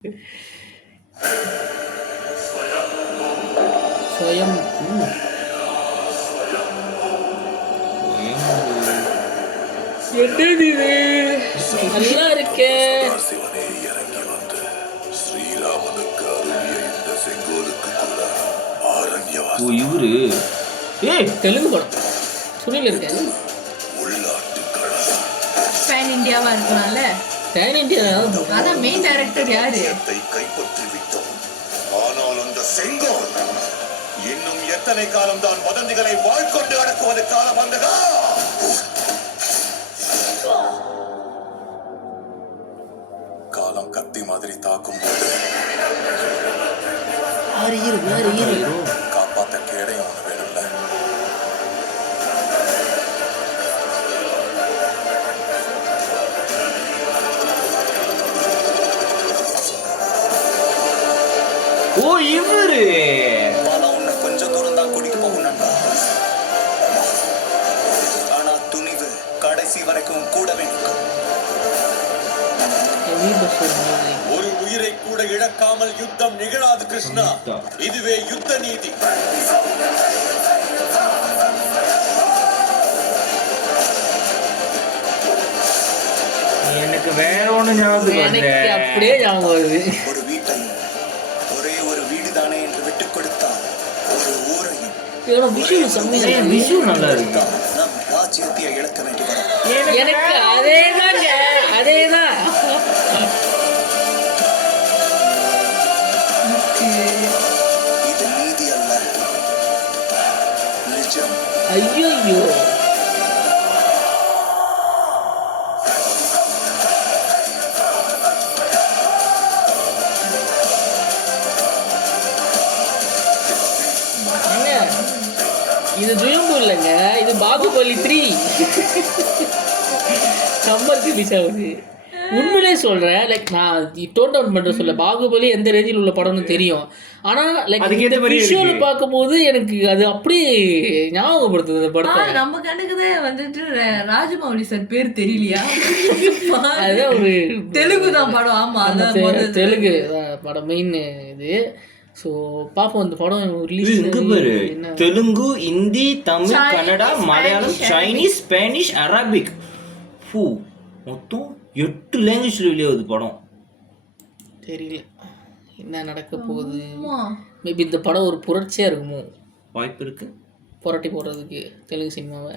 ஸ்வயம் என்னது இது நல்லா இருக்கே. சிவனே இறங்கி வந்து ஸ்ரீராமனுக்கு அருளிய இந்த செங்கோலுக்கு கூட ஆரண்யவாசி. ஓ இவரு தெலுங்கு படம் சுனில் இருக்காரு. உள்நாட்டு கழகம் பேன் இந்தியாவா இருக்கனால பேன் இந்தியா அதான் மெயின் டைரக்டர் யாரு? கைப்பற்றி விட்டோம். ஆனால் அந்த செங்கோல் இன்னும் எத்தனை காலம் தான் வதந்திகளை வாழ்கொண்டு அடக்குவது காலம் வந்ததா? காலம் கத்தி மாதிரி தாக்கும் போது காப்பாத்த கேடையும் ஒண்ணு வேணும்ல. ஓ இவரு பலம் உன்னை கொஞ்சம் தூரம் தான் கூட்டிட்டு போகும் நண்பா. ஆனா துணிவு கடைசி வரைக்கும் கூடவே நிற்கும். ஒரு உயிரை கூட இழக்காமல் யுத்தம் நிகழாது கிருஷ்ணா. இதுவே யுத்த நீதி. எனக்கு வேற ஒண்ணு ஞாபகம் அப்படியே ஞாபகம் வருது. ஒரு வீட்டையும் ஒரே ஒரு வீடு தானே என்று விட்டுக் கொடுத்தால் ஒரு ஊரையும் விஷு நல்லா இருக்கு. நம் ராஜ்யத்தை இழக்க வேண்டி வரும். எனக்கு அதேதாங்க அதேதான். இது நீதி அல்ல, நிஜம். ஐயோ இது ஜுயம்பு இல்லைங்க, இது பாகுபலி 3 கம்பர் ரிலீஸ் ஆகுது. உண்மையிலே சொல்கிறேன், லைக் நான் டோன் டவுன் பண்ணுற சொல்ல, பாகுபலி எந்த ரேஞ்சில் உள்ள படம்னு தெரியும். ஆனால் லைக் இந்த விஷுவல் பார்க்கும்போது எனக்கு அது அப்படியே ஞாபகப்படுத்துது அந்த படத்தை. நம்ம கண்ணுக்கு தான் வந்துட்டு ராஜமௌலி சார் பேர் தெரியலையா? அதுதான் ஒரு தெலுங்கு தான் படம். ஆமா அதான் தெலுங்கு படம் மெயின் இது. ஸோ பார்ப்போம் இந்த படம் release. Telugu, Hindi, Tamil, Kannada, Malayalam, Chinese, Spanish, Arabic, மொத்தம் 8 லாங்குவேஜ்ல வெளியாகுது படம். தெரியல என்ன நடக்க போகுது. மேபி இந்த படம் ஒரு புரட்சியாக இருக்குமோ, வாய்ப்பு இருக்கு புரட்டி போடுறதுக்கு தெலுங்கு சினிமாவை.